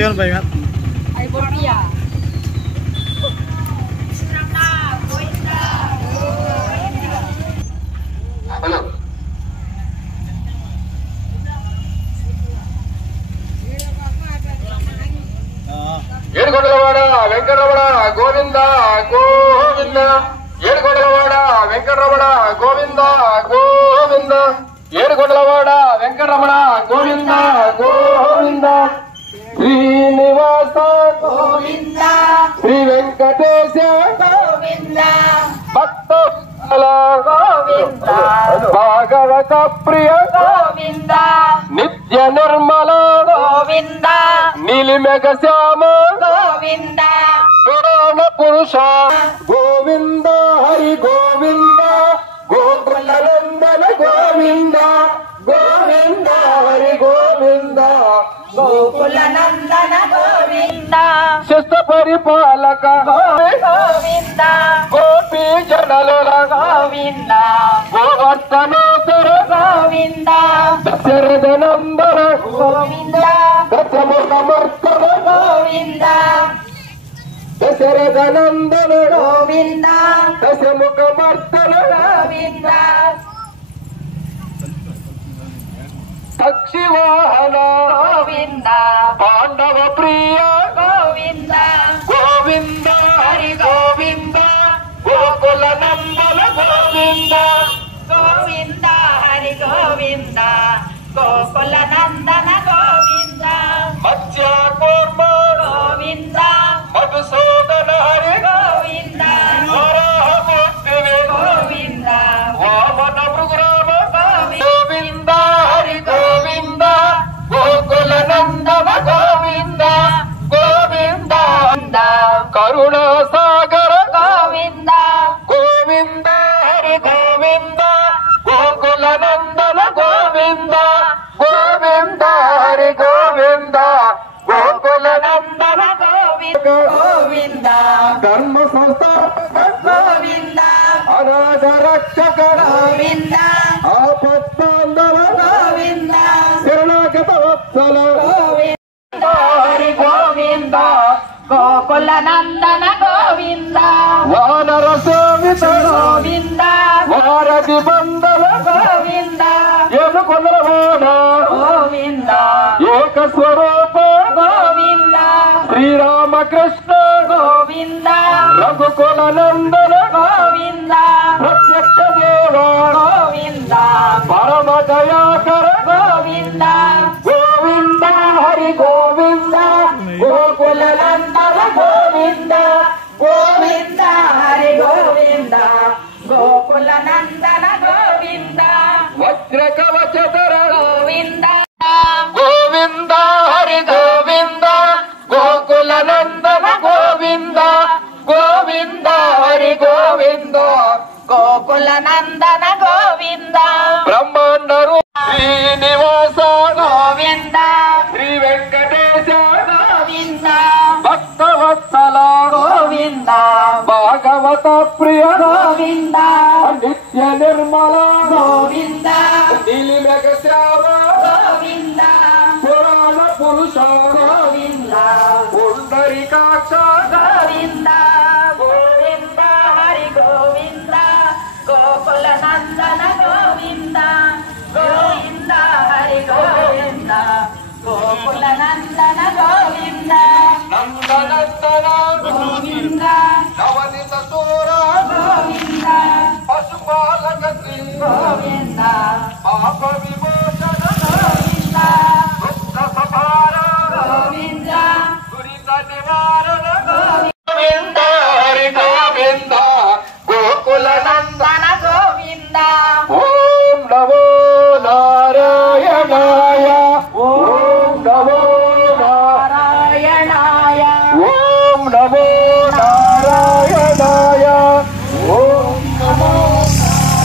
Tion banget. ఏడుకొండలవాడ వెంకటరమణ గోవింద గోవింద ఏడుకొండలవాడ వెంకటరమణ గోవింద గోవింద ఏడుకొండలవాడ వెంకటరమణ గోవింద గోవింద శ్రీనివాస గోవింద శ్రీ వెంకటేశ గోవింద భక్త గోవింద భాగవత ప్రియ గోవింద నిత్య నిర్మల గోవింద నీలిమెఘ శ్యామ గోవింద పురాణ పురుష గోవింద హరి గోవింద గోకులనందన గోవింద గోవింద హరి గోవింద గోకుల నందన గోవింద శిష్ట పరిపాలక గోవింద గోపీ జనల గోవింద గోవర్ధనేశ్వర గోవింద దశరథ నందన గోవింద దశముఖమర్తన గోవింద దశరథ నందన గోవింద దశముఖమర్తన గోవింద పక్షివాహన గోవింద పాండవ ప్రియ గోవింద గోవింద హరి గోవింద గోకుల నందన గోవింద గోవింద హరి గోవింద గోకుల నందన గోవింద మత్స్య కూర్మ గోవింద మధుసూదన హరి గోవింద వరాహమూర్తివే గోవింద వామన మృగరామ గోవింద హరి గోవింద గోకుల నందన గోవింద గోవింద కరుణా సాగర గోవింద గోవింద హరి గోవింద గోకుల నందన గోవింద గోవింద హరి గోవింద గోకుల నందన గోవింద ధర్మ సంస్థాపక గోవింద అనాథ రక్షక గోవింద ఆపత్తాందవ గోవింద శరణాగత వత్సల గోవింద హరి గోవింద గోకుల నందన గోవింద వానర సేవిత గోవింద వారధి బంధల గోవింద ఏనుకొండలవాడ గోవింద ఏక స్వరూప గోవింద శ్రీరామకృష్ణ గోవింద రఘుకుల నందన గోవింద ప్రత్యక్ష దేవ గోవింద పరమ దయాకర గోవింద గోవింద హరి గోవింద గోకుల నందన గోవింద గోవింద హరి గోవింద గోకుల నందన గోవింద వజ్ర కవచధర గోవింద గోవింద హరి గోవింద గోకుల నందన గోవింద గోవింద హరి గోవింద గోకుల నందన గోవింద బ్రహ్మాండ శ్రీనివాస గోవింద శ్రీ వెంకటేశ గోవింద భక్తవత్సల గోవింద భాగవత ప్రియ గోవింద నిత్య నిర్మల గోవింద నీలిమెఘ శ్యామ గోవింద పురాణ పురుష గోవింద పుండరీకాక్ష గోవింద గోవింద హరి గోవింద గోకుల నందన గోవింద గోవింద హరి గోవింద గోకుల నందన గోవింద నందనందన గోవింద నవనిత సూర గోవింద పశుపాలక శ్రీ గోవింద పాప విమోచన గోవింద దుఃఖ సభార గోవింద దురిత నివారణ గోవింద హరి గోవింద గోకుల నందన గోవింద ఓం నమో నారాయణాయ ఓం నమో నారాయణాయ ఓం నమో నారాయణాయ ఓం నమో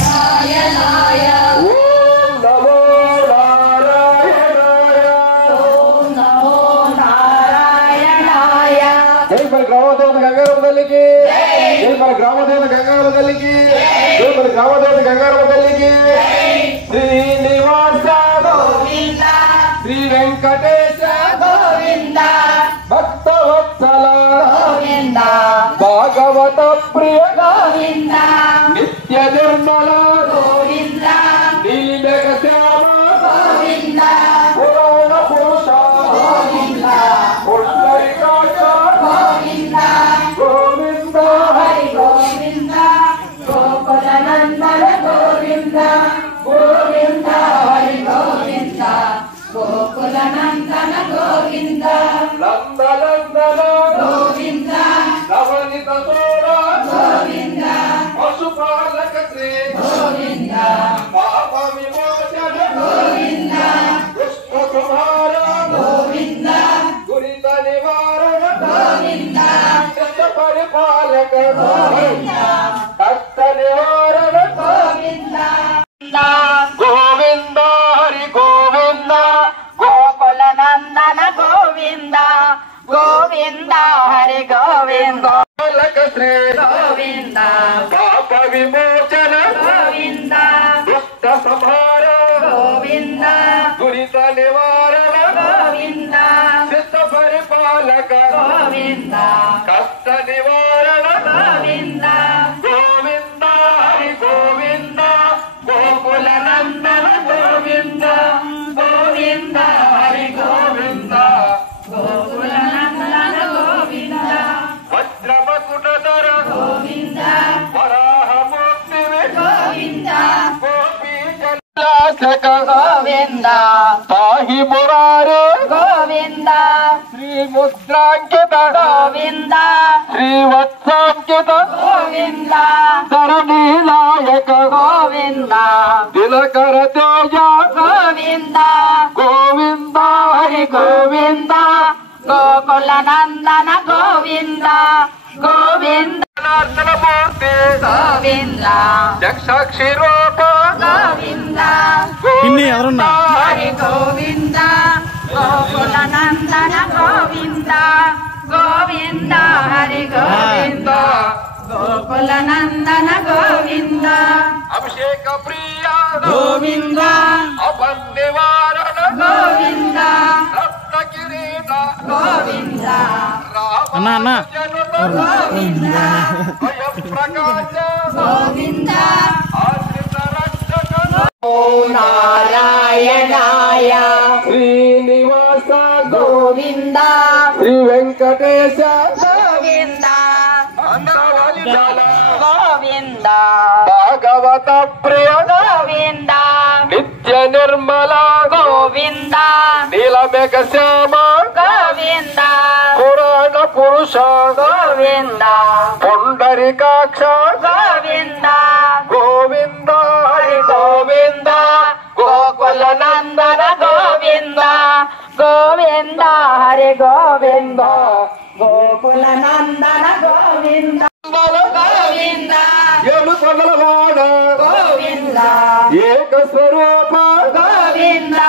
నారాయణాయ ఓం నమో నారాయణాయ ఓం నమో నారాయణాయ జై మన గ్రామదేవత గంగారమ్మ తల్లికి జై మన గ్రామదేవత గంగారమ్మ తల్లికి జై మన గ్రామదేవత గంగారమ్మ తల్లికి శ్రీనివాస గోవింద శ్రీ వెంకటేశ గోవింద ಗೋವಿಂದ ಭಾಗವತ ಪ್ರಿಯ ಗೋವಿಂದ ನಿತ್ಯ ನಿರ್ಮಲ ಗೋವಿಂದ ನೀಲಕ ಶ್ಯಾಮ ಗೋವಿಂದ ಪುರಾಣ ಪುರುಷ ಗೋವಿಂದ ಪುಂಡರೀಕಾಕ್ಷ ಗೋವಿಂದ ಗೋವಿಂದ ಹರಿ ಗೋವಿಂದ ಗೋಕುಲ ನಂದನ ಗೋವಿಂದ ಗೋವಿಂದ ಹರಿ ಗೋವಿಂದ ಗೋಕುಲ ನಂದನ ಗೋವಿಂದ ನಂದನಂದನ ಗೋವಿಂದ ನವನಿತ ಸೋರ ಗೋವಿಂದ ಪಶುಪಾಲಕ ಶ್ರೀ ಗೋವಿಂದ ಪಾಪ ವಿಮೋಚನ ಗೋವಿಂದ ದುಷ್ಟ ಸಂಹಾರ ಗೋವಿಂದ ದುರಿತ ನಿವಾರಣ ಗೋವಿಂದ ಕಷ್ಟ ಪರಿಪಾಲಕ ಗೋವಿಂದ ಕಷ್ಟ ನಿವಾರಣ ಗೋವಿಂದ ಗೋವಿಂದ ಹರಿ ಗೋವಿಂದ ಗೋಕುಲ ನಂದನ ಗೋವಿಂದ ಗೋವಿಂದ ಹರಿ ಗೋವಿಂದ ಪಾಲಕ ಶ್ರೀ ಗೋವಿಂದ ಪಾಪ ವಿಮೋಚನ ಗೋವಿಂದ ದುಷ್ಟ ಸಂಹಾರ ಗೋವಿಂದ ದುರಿತ ನಿವಾರಣ ಗೋವಿಂದ ಶಿಷ್ಟ ಪರಿಪಾಲಕ ಗೋವಿಂದ ಕಷ್ಟ ನಿವಾರಣ ಗೋವಿಂದ ಗೋವಿಂದ ಹರಿ ಗೋವಿಂದ ಗೋಕುಲ ನಂದನ ಗೋವಿಂದ ಗೋವಿಂದ ಹರಿ ಗೋವಿಂದ ಗೋಕುಲ ನಂದನ ಗೋವಿಂದ ವಜ್ರ ಮಕುಟಧರ ಗೋವಿಂದ ವರಾಹ ಮೂರ್ತಿವೆ ಗೋವಿಂದ ಗೋಪಿ ಜಲಾಸಕ ಗೋವಿಂದ ಪಾಹಿ ಮುರಾರೆ ಗೋವಿಂದ ಶ್ರೀ ಮುದ್ರಾಂಕಿತ ಗೋವಿಂದ ಶ್ರೀ ವತ್ಸಾಂಕಿತ ಗೋವಿಂದ ಧರಣೀನಾಯಕ ಗೋವಿಂದ ತಿಲಕರ ತೇಜ ಗೋವಿಂದ ಗೋವಿಂದ ಹರಿ ಗೋವಿಂದ ಗೋಕುಲ ನಂದನ ಗೋವಿಂದ ಗೋವಿಂದ ಜನಾರ್ದನ ಮೂರ್ತಿ ಗೋವಿಂದ ಯಕ್ಷಾಕ್ಷಿ ರೂಪ ಗೋವಿಂದ ಇನ್ನಿ ಅವರನ್ನ ಹರಿ ಗೋವಿಂದ ಗೋಕುಲ ನಂದನ ಗೋವಿಂದ ಗೋವಿಂದ ಹರಿ ಗೋವಿಂದ ಗೋಕುಲ ನಂದನ ಗೋವಿಂದ ಅಭಿಷೇಕ ಪ್ರಿಯ ಗೋವಿಂದ ಅಪನ್ನಿವಾರಣ ಗೋವಿಂದ ರತ್ನ ಕಿರೀಟ ಗೋವಿಂದ ಅಣ್ಣ ಅಣ್ಣ ಗೋವಿಂದ ಪ್ರಕಾಶ ಗೋವಿಂದ ಆಶ್ರಿತ ರಕ್ಷಕ ನಾರಾಯಣಾಯ ಶ್ರೀನಿವಾಸ ಗೋವಿಂದ ಶ್ರೀ ವೆಂಕಟೇಶ ಗೋವಿಂದ ಅಂಗವಲಿದಾಲ ಗೋವಿಂದ ಭಾಗವತ ಪ್ರಿಯ ಗೋವಿಂದ ನಿತ್ಯ ನಿರ್ಮಲ ಗೋವಿಂದ ನೀಲಮೇಘ ಶ್ಯಾಮ ಗೋವಿಂದ ಪುರಾಣ ಪುರುಷ ಗೋವಿಂದ ಪುಂಡರೀಕಾಕ್ಷ ಗೋವಿಂದ ಗೋವಿಂದ ಹರಿ ಗೋವಿಂದ ಗೋಕುಲ ನಂದನ ಗೋವಿಂದ ಗೋವಿಂದ ಹರಿ ಗೋವಿಂದ ಗೋಕುಲ ನಂದನ ಗೋವಿಂದ ಗೋವಿಂದ ಏಳು ಕೊಲ್ಲವಾಡ ಗೋವಿಂದ ಏಕ ಸ್ವರೂಪ ಗೋವಿಂದ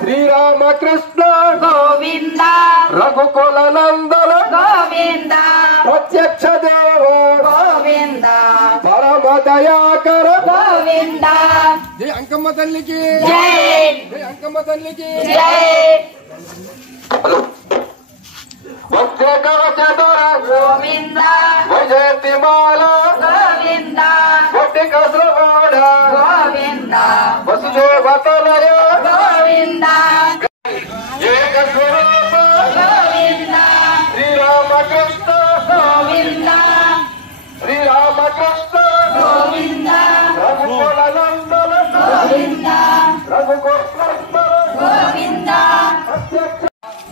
ಶ್ರೀರಾಮಕೃಷ್ಣ ಗೋವಿಂದ ರಘುಕುಲ ನಂದನ ಗೋವಿಂದ ಪ್ರತ್ಯಕ್ಷ ದೇವ ಗೋವಿಂದ ಪರಮ ದಯಾಕರ ಗೋವಿಂದ ಜಯ ಅಂಕಮ್ಮ ತಲ್ಲಿಗೆ ಜೈ ಜಯ ಅಂಕಮ್ಮ ತಲ್ಲಿಗೆ ಜೈ ವಜ್ರ ಕವಚಧರ ಗೋವಿಂದ ವೈಜಯಂತಿ ಮಾಲ ಗೋವಿಂದ ಕೊಟ್ಟಿ ಕಸರವಾಡ ಗೋವಿಂದ ವಸುದೇವ ತನಯ ಗೋವಿಂದ ಏಕ ಸ್ವರೂಪ ಗೋವಿಂದ ಶ್ರೀರಾಮಕೃಷ್ಣ ಗೋವಿಂದ ಶ್ರೀರಾಮಕೃಷ್ಣ ಗೋವಿಂದ ರಘುಕುಲ ನಂದನ ಗೋವಿಂದ ರಘುಕೃಷ್ಣ ಗೋವಿಂದ ಪ್ರತ್ಯಕ್ಷ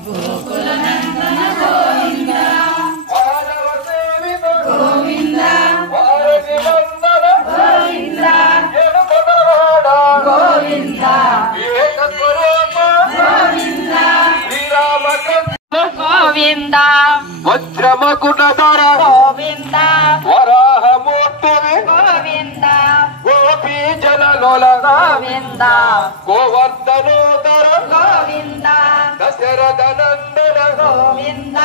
ಗೋಕುಲ ನಂದನ ಗೋವಿಂದ ವಾನರ ಸೇವಿತ ಗೋವಿಂದ ವಾರಸಿ ವಂದನ ಗೋವಿಂದ ಏಳು ಕೊಲ್ಲವಾಡ ಗೋವಿಂದ ಏಕ ಸ್ವರೂಪ ಗೋವಿಂದ ಶ್ರೀರಾಮಕೃಷ್ಣ ಗೋವಿಂದ ವಜ್ರ ಮಕುಟಧರ ಗೋವಿಂದ ವರಾಹ ಮೂರ್ತಿವೆ ಗೋವಿಂದ ಗೋಪಿ ಜನಲೋಲ ಗೋವಿಂದ ಗೋವರ್ಧನೋದರ ಗೋವಿಂದ ದಶರಥ ನಂದನ ಗೋವಿಂದ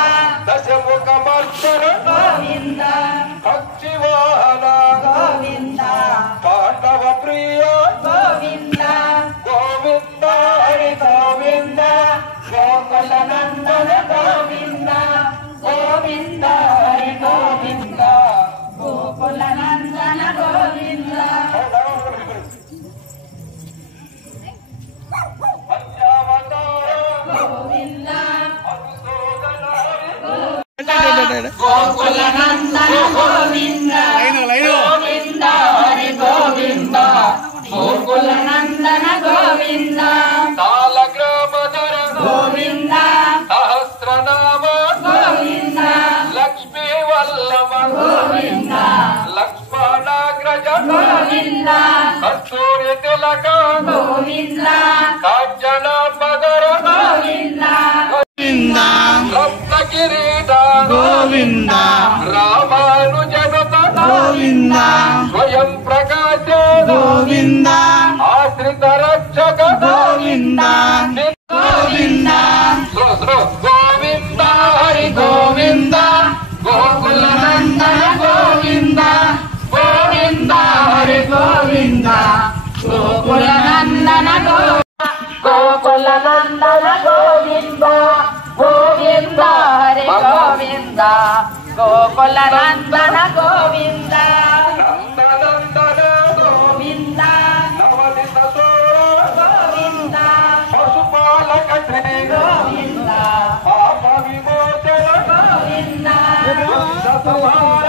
ದಶಮುಖ ಮರ್ದನ ಗೋವಿಂದ ಭಕ್ತಿ ವಾಹನ ಗೋವಿಂದ ಪಾಂಡವ ಪ್ರಿಯ ಗೋವಿಂದ ಗೋವಿಂದ ಹರಿ ಗೋವಿಂದ ಗೋಕುಲ ನಂದನ ಗೋವಿಂದ ಗೋವಿಂದ ಹರಿ ಗೋವಿಂದ తిలక గోవింద కాంచన మదర గోవింద గోవింద రత్న కిరీట గోవింద రామానుజనుత గోవింద స్వయం ప్రకాశ గోవింద ఆశ్రిత రక్షక గోవింద గోవింద గోవింద హరి గోవింద గోకుల నందన గోవింద గోవింద హరి గోవింద గోకుల నందన గోకుల నందన గోవింద గోవింద హరి గోవింద గోకుల నందన గోవింద నందనందన గోవింద నవనిత సోర గోవింద పశుపాలక శ్రీ గోవింద పాప విమోచన గోవింద సమాన